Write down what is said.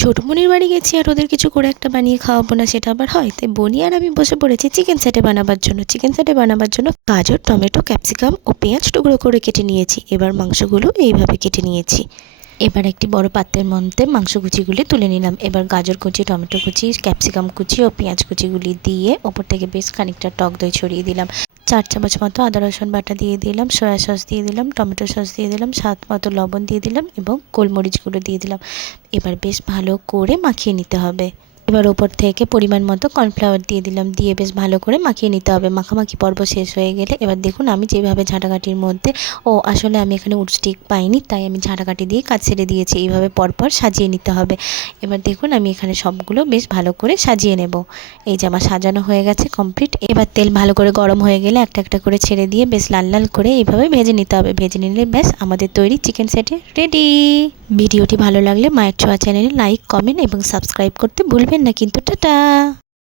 ছোটমনির বাড়ি গেছি আর ওদের কিছু করে একটা বানিয়ে খাওয়াবো না, সেটা আবার হয়? তাই বনি আর আমি বসে পড়েছি চিকেন স্যাটে বানাবার জন্য। চিকেন স্যাটে বানাবার জন্য গাজর, টমেটো, ক্যাপসিকাম ও পেঁয়াজ টুকরো করে কেটে নিয়েছি। এবার মাংসগুলো এইভাবে কেটে নিয়েছি। এবার একটি বড় পাত্রের মধ্যে মাংস কুচিগুলি তুলে নিলাম। এবার গাজর কুচি, টমেটো কুচি, ক্যাপসিকাম কুচি ও পেঁয়াজ কুচিগুলি দিয়ে ওপর থেকে বেশ খানিকটা টক দই ছড়িয়ে দিলাম। 4 চামচ মতো আদা রসুন বাটা দিয়ে দিলাম, সয়া সস দিয়ে দিলাম, টমেটো সস দিয়ে দিলাম, স্বাদ মতো লবণ দিয়ে দিলাম এবং গোলমরিচ গুঁড়ো দিয়ে দিলাম। এবার বেশ ভালো করে মাখিয়ে নিতে হবে। এবার ওপর থেকে পরিমাণ মতো কর্নফ্লাওয়ার দিয়ে দিলাম, দিয়ে বেশ ভালো করে মাখিয়ে নিতে হবে। মাখামাখি পর্ব শেষ হয়ে গেলে এবার দেখুন আমি যেভাবে ঝাঁটাকাঠির মধ্যে, আসলে আমি এখানে উড স্টিক পাইনি তাই আমি ঝাঁটাকাঠি দিয়ে কাজ ছেড়ে দিয়েছি। এইভাবে পরপর সাজিয়ে নিতে হবে। এবার দেখুন আমি এখানে সবগুলো বেশ ভালো করে সাজিয়ে নেব। এই যে আমার সাজানো হয়ে গেছে কমপ্লিট। এবার তেল ভালো করে গরম হয়ে গেলে একটা একটা করে ছেড়ে দিয়ে বেশ লাল লাল করে এইভাবে ভেজে নিতে হবে। ভেজে নিলে ব্যাস আমাদের তৈরি চিকেন স্যাটে রেডি। ভিডিওটি ভালো লাগলে মায়ের ছোঁয়া চ্যানেলে লাইক, কমেন্ট এবং সাবস্ক্রাইব করতে ভুলবেন না কিন্তু। টাটা।